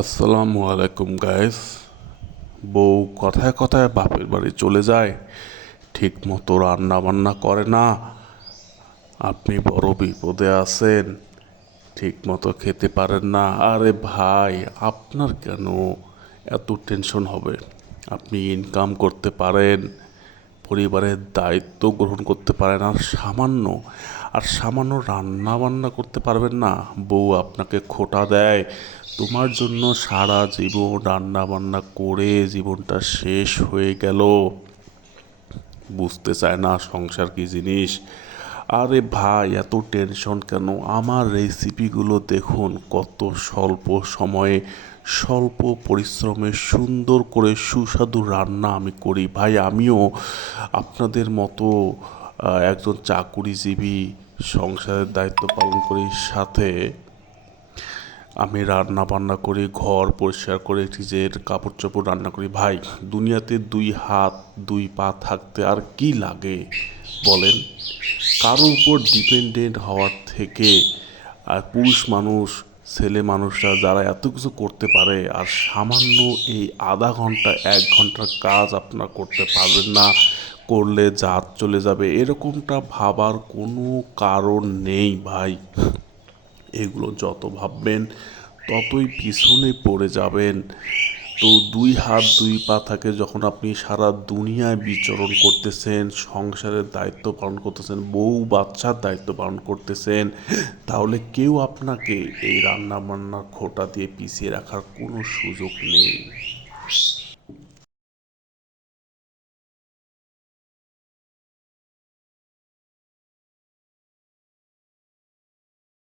আসসালামু আলাইকুম গাইস। বউ কথায় কথায় বাপের বাড়ি চলে যায়, ঠিক মতো রান্না বান্না করে না। আপনি বড় বিপদে আছেন, ঠিক মতো খেতে পারেন না। আরে ভাই, আপনার কেন এত টেনশন হবে? আপনি ইনকাম করতে পারেন, পরিবারের দায়িত্ব গ্রহণ করতে পারেন, আর সামান্য রান্না বান্না করতে পারবেন না? বউ আপনাকে খোঁটা দেয়, তোমার জন্য সারা জীবন রান্না বান্না করে জীবনটা শেষ হয়ে গেল। বুঝতে চায় না সংসার কি জিনিস। আরে ভাই, এত টেনশন কেন? আমার রেসিপিগুলো দেখুন, কত স্বল্প সময়ে স্বল্প পরিশ্রমে সুন্দর করে সুস্বাদু রান্না আমি করি। ভাই, আমিও আপনাদের মতো একজন চাকুরিজীবী, সংসারের দায়িত্ব পালন করি, সাথে আমি রান্না বান্না করি, ঘর পরিষ্কার করে, নিজের কাপড় চোপড় রান্না করি। ভাই, দুনিয়াতে দুই হাত দুই পা থাকতে আর কি লাগে বলেন? কারো উপর ডিপেন্ডেন্ট হওয়ার থেকে, আর পুরুষ মানুষ, ছেলে মানুষরা যারা এত কিছু করতে পারে, আর সামান্য এই আধা ঘন্টা 1 ঘন্টার কাজ আপনারা করতে পারবেন না, করলে জাত চলে যাবে, এরকমটা ভাবার কোনো কারণ নেই ভাই। এগুলো যত ভাববেন ততই পিছনে পড়ে যাবেন। তো দুই হাত দুই পা থাকে যখন আপনি সারা দুনিয়ায় বিচরণ করতেছেন, সংসারের দায়িত্ব পালন করতেছেন, বউ বাচ্চার দায়িত্ব পালন করতেছেন, তাহলে কেউ আপনাকে এই রান্না বান্নার খোঁটা দিয়ে পিছিয়ে রাখার কোনো সুযোগ নেই।